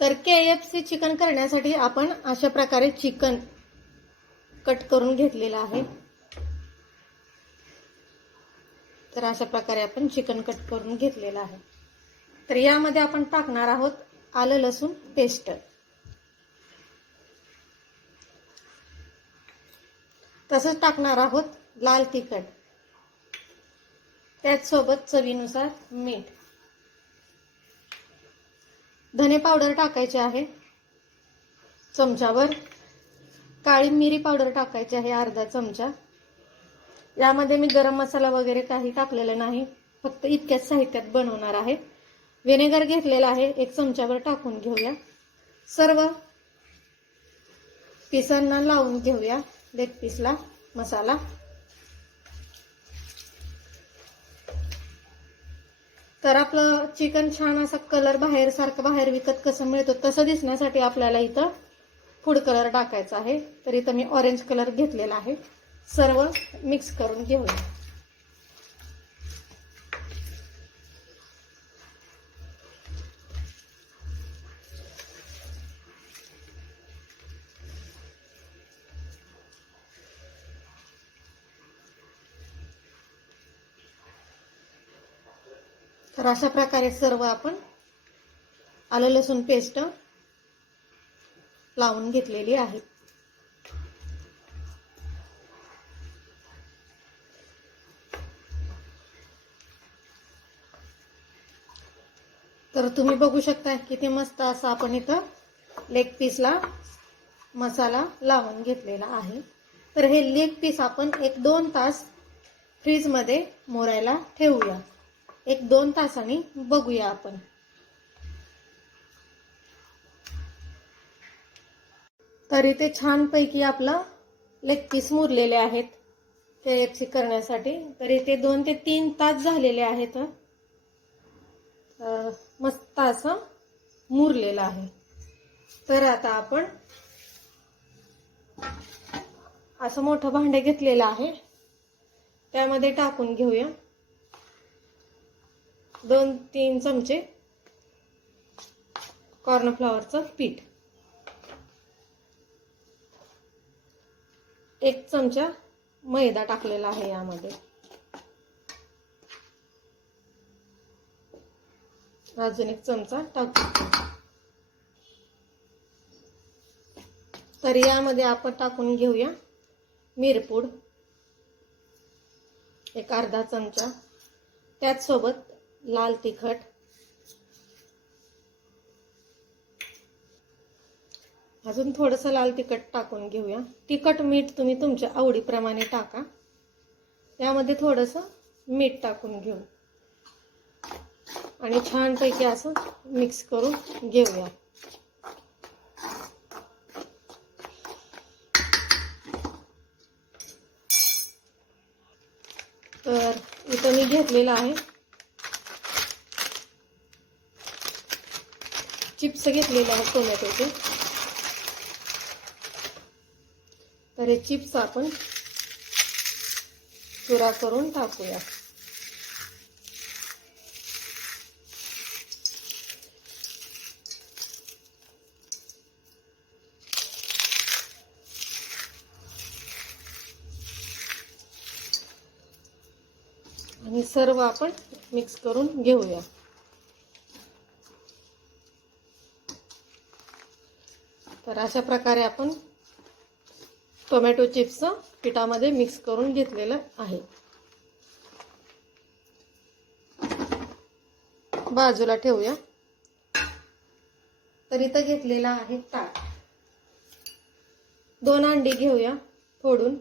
तर के F C chicken करण्यासाठी आपण अशा प्रकारे चिकन कट करून घेतलेलं आहे. तर अशा प्रकारे आपण चिकन कट करून घेतलेलं आहे. तर यामध्ये आपण टाकणार आहोत आलं लसूण पेस्ट. तसंच टाकणार आहोत लाल तिखट. त्याचसोबत चवीनुसार मीठ. धने पावडर टाकायचे आहे. चमच्यावर. काळी मिरी पावडर टाकायची आहे अर्धा चमचा. यामध्ये मी गरम मसाला वगैरे काही टाकलेलं नाही. फक्त इतक्याच साहित्यात बनवणार आहे. व्हिनेगर घेतलेला आहे. एक चमच्यावर टाकून घेऊया. सर्व पिसांना लावून घेऊया. लेग पीसला मसाला. तर आपलं चिकन छान असा कलर बाहेर सारखं बाहेर विकत कसं मिळतो तसं दिसण्यासाठी आपल्याला इथं फूड कलर टाकायचा आहे. तर इथं मी ऑरेंज कलर घेतलेला आहे. सर्व मिक्स करून घेऊया. तर अशा प्रकारे सर्व आपण आलं लसूण पेस्ट लावून घेतलेली आहे. तर तुम्ही बघू शकता किती मस्त असं आपण इथं लेग पीसला मसाला लावून घेतलेला आहे. तर हे लेग पीस आपण एक दोन तास फ्रीजमध्ये मोरायला ठेवूया. एक दोन तासाने बघूया आपण. तरी ते छानपैकी आपलं लेग पीस मुरलेले आहेत. ते एफसी करण्यासाठी. तरी ते दोन ते तीन तास झालेले आहेत. मस्त असं मुरलेलं आहे. तर आता आपण असं मोठं भांडे घेतलेलं आहे. त्यामध्ये टाकून घेऊया. दोन तीन चमचे कॉर्नफ्लॉवरचं पीठ. एक चमचा मैदा टाकलेला आहे यामध्ये. अजून एक चमचा टाकू. तर यामध्ये आपण टाकून घेऊया मिरपूड. एक अर्धा चमचा. त्याचसोबत लाल तिखट. अजून थोडंसं लाल तिखट टाकून घेऊया. तिखट मीठ तुम्ही तुमच्या आवडीप्रमाणे टाका. यामध्ये थोडंसं मीठ टाकून घेऊ आणि छानपैकी असं मिक्स करून घेऊया. तर इथं मी घेतलेलं आहे चिप्स घेतलेले आहेत टोमॅटोचे. तर हे चिप्स आपण चुरा करून टाकूया. आणि सर्व आपण मिक्स करून घेऊया. तर अशा प्रकारे आपण टोमॅटो चिप्स पिठामध्ये मिक्स करून घेतलेलं आहे. बाजूला ठेवूया. तर इथं घेतलेला आहे ताट दोन अंडी घेऊया फोडून.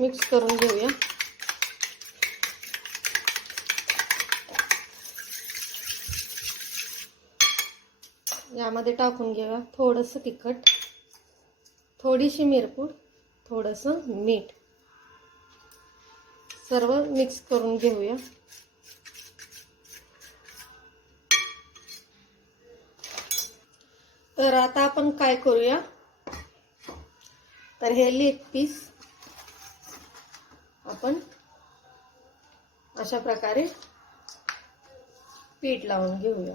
मिक्स करून घेऊया यामध्ये टाकून घेऊया. थोडंसं तिखट. थोडीशी मिरपूड. थोडंसं मीठ. सर्व मिक्स करून घेऊया. तर आता आपण काय करूया? तर हे लेग पीस आपण अशा प्रकारे पीठ लावून घेऊया.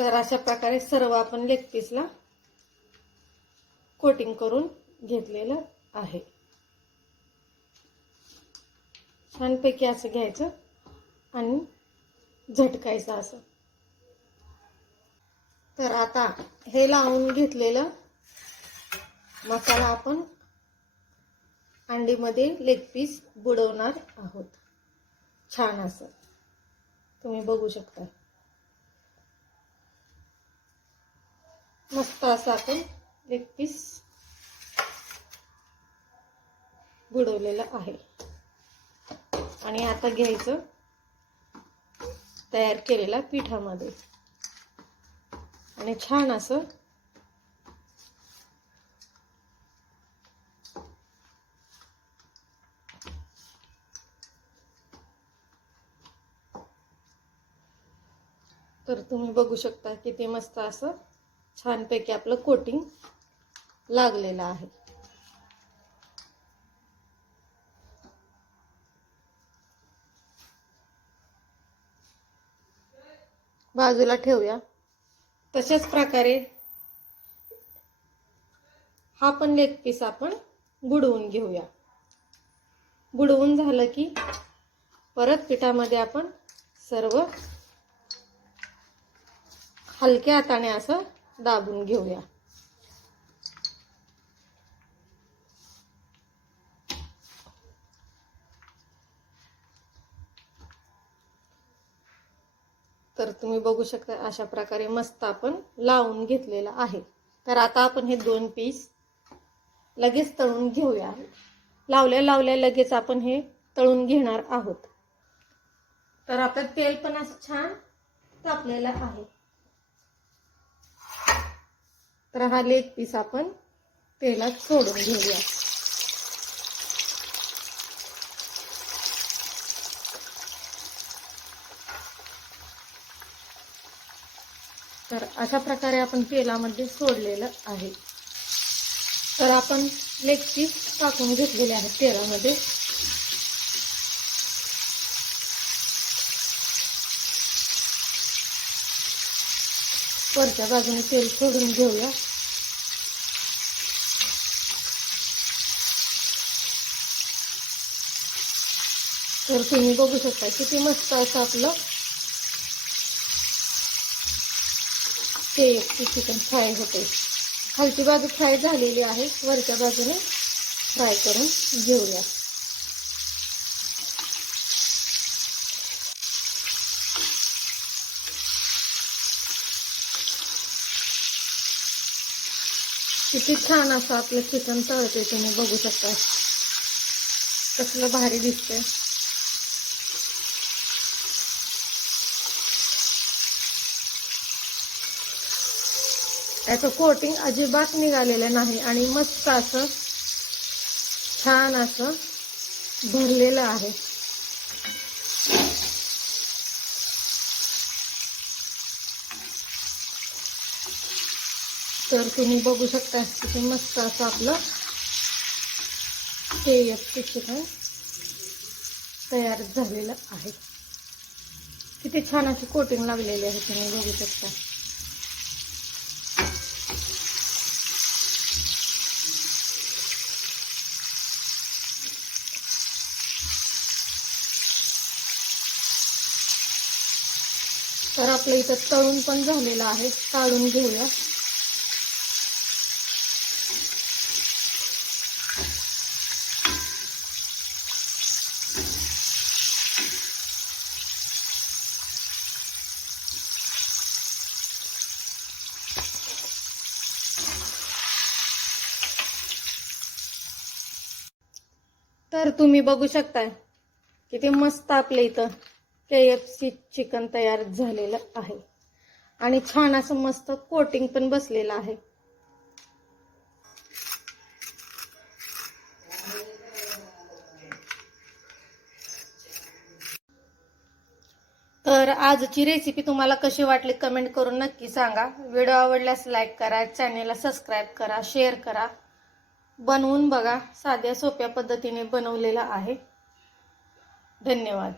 तर अशा प्रकारे सर्व आपण लेग पीसला कोटिंग करून घेतलेलं आहे. छानपैकी असं घ्यायचं आणि झटकायचं असं. तर आता हे लावून घेतलेलं मसाला आपण अंडीमध्ये लेग पीस बुडवणार आहोत. छान असं. तुम्ही बघू शकता. मस्त असं आपण लेग पीस बुडवलेला आहे. आणि आता घ्यायचं तयार केलेला पिठामध्ये. आणि छान असं तर तुम्ही बघू शकता किती मस्त असं छानपैकी आपलं कोटिंग लागलेलं आहे. बाजूला ठेवूया. तशाच प्रकारे हा पण लेग पीस आपण बुडवून घेऊया. बुडवून झालं की परत पिठामध्ये आपण सर्व हलक्या हाताने असं दाबून घेऊया. तर तुम्ही बघू शकता अशा प्रकारे मस्त आपण लावून घेतलेला आहे. तर आता आपण हे दोन पीस लगेच तळून घेऊया. लावल्या लावल्या लगेच आपण हे तळून घेणार आहोत. तर आता तेल पण असं छान तापलेलं आहे. तर हा लेग पीस आपण तेलात सोडून घेऊया. तर अशा प्रकारे आपण तेलामध्ये सोडलेलं आहे. तर आपण लेग पीस टाकून घेतलेले आहेत तेलामध्ये. वरच्या बाजूने तेल सोडून घेऊया. तर तुम्ही बघू शकता किती मस्त असं आपलं ते चिकन फ्राय होते खालची बाजू फ्राय झालेली आहे. वरच्या बाजूने फ्राय करून घेऊया. किती छान असं आपलं चिकन तळते तुम्ही बघू शकता. कसलं भारी दिसतंय. याचं कोटिंग अजिबात निघालेलं नाही आणि मस्त असं छान असं भरलेलं आहे. तर तुम्ही बघू शकता किती मस्त असं आपलं ते चिकन तयार झालेलं आहे. किती छान अशी कोटिंग लागलेली आहे तुम्ही बघू शकता. तर आपलं इथं तळून पण झालेलं आहे. काढून घेऊया. तर तुम्ही बघू शकताय किती मस्त आपल्या इथं के एफ सी चिकन तयार झालेलं आहे. आणि छान असं मस्त कोटिंग पण बसलेलं आहे. तर आजची रेसिपी तुम्हाला कशी वाटली कमेंट करून नक्की सांगा. व्हिडिओ आवडल्यास लाईक करा चॅनेलला सबस्क्राईब करा शेअर करा. बनवून बघा साध्या सोप्या पद्धतीने बनवलेला आहे. धन्यवाद.